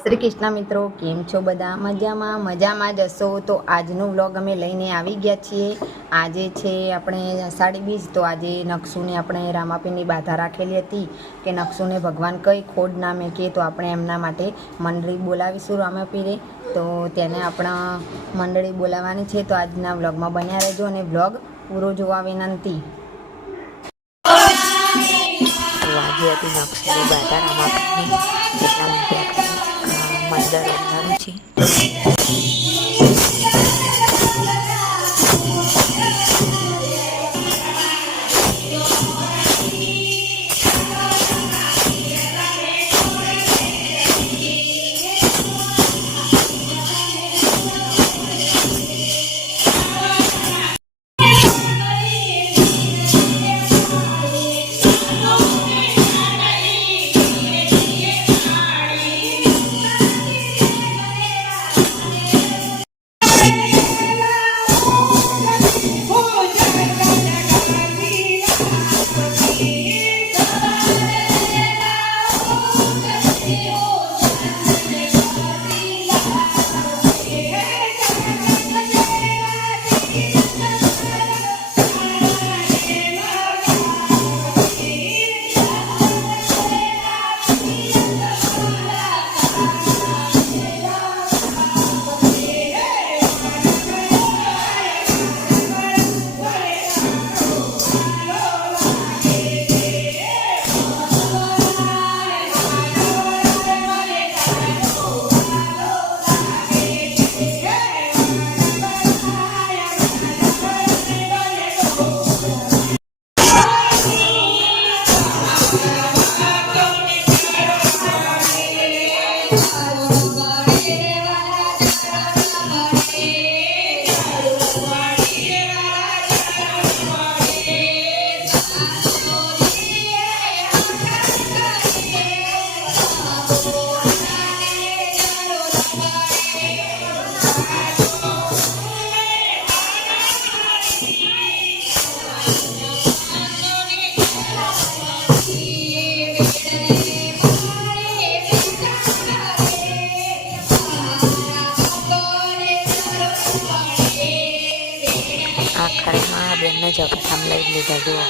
શ્રી કૃષ્ણ મિત્રો, કેમ છો બધા? મજામાં જ હશો. તો આજનો વ્લોગ અમે લઈને આવી ગયા છીએ. આજે છે આપણે અષાઢી બીજ. તો આજે નકશુને આપણે રામાપીરની બાધા રાખેલી હતી કે નકશુને ભગવાન કઈ ખોડ ના મેકે, તો આપણે એમના માટે મંડળી બોલાવીશું રામાપીરે. તો તેને આપણા મંડળી બોલાવવાની છે. તો આજના વ્લોગમાં બન્યા રહેજો અને વ્લોગ પૂરો જોવા વિનંતી. આજે હતી નકશીની બાધા રામાપીરની, એટલા માટે આપણે મંડળ બનાવ્યું છે. આખરમાં બેનને ઝપાટામાં લઈ લીધા જુઓ.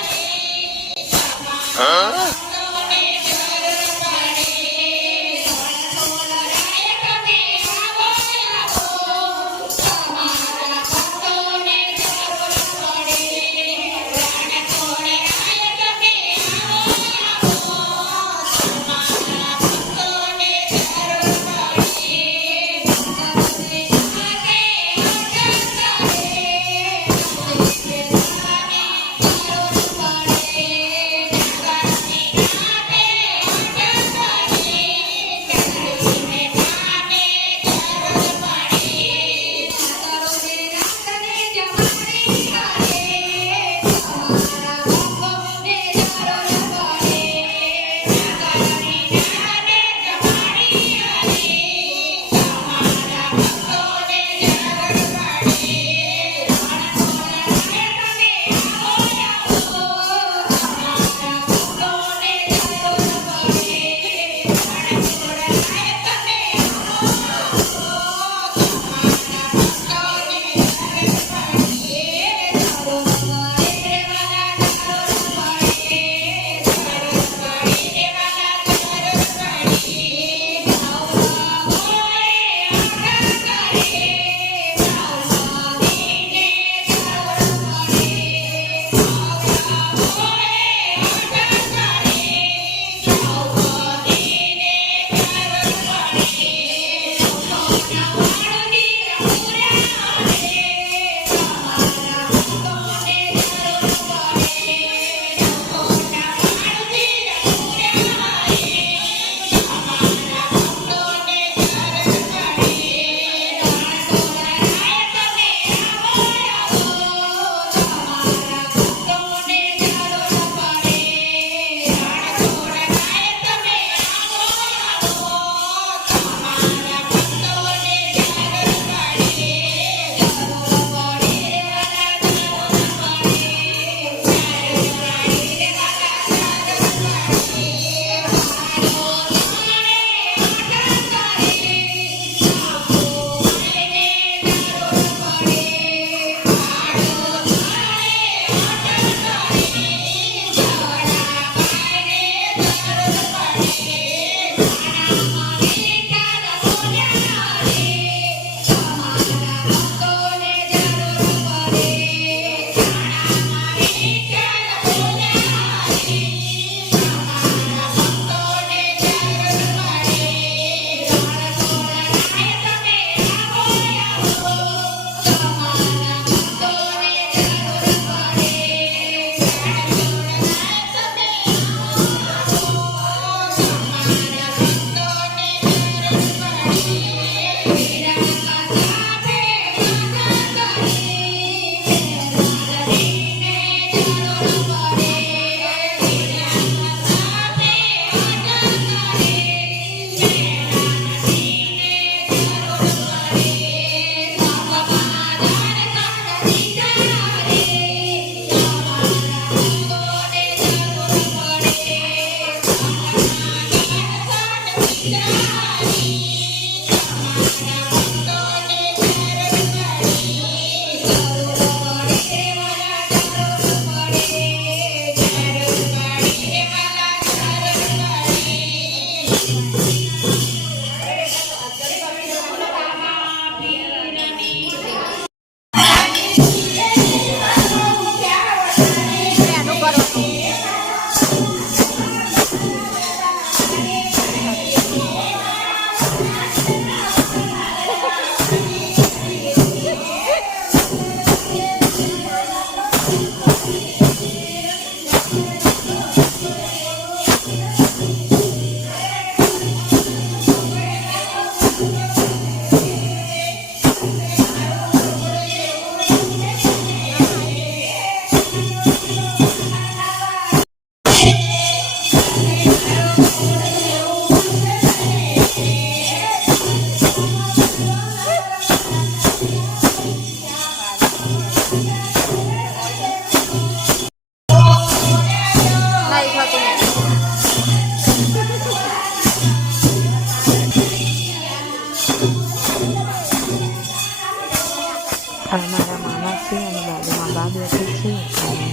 આ મારા મામા છે અને બાજુમાં બા બેઠી છે અને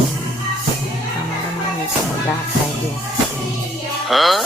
અમારા મામા બધા ખાઈ ગયા.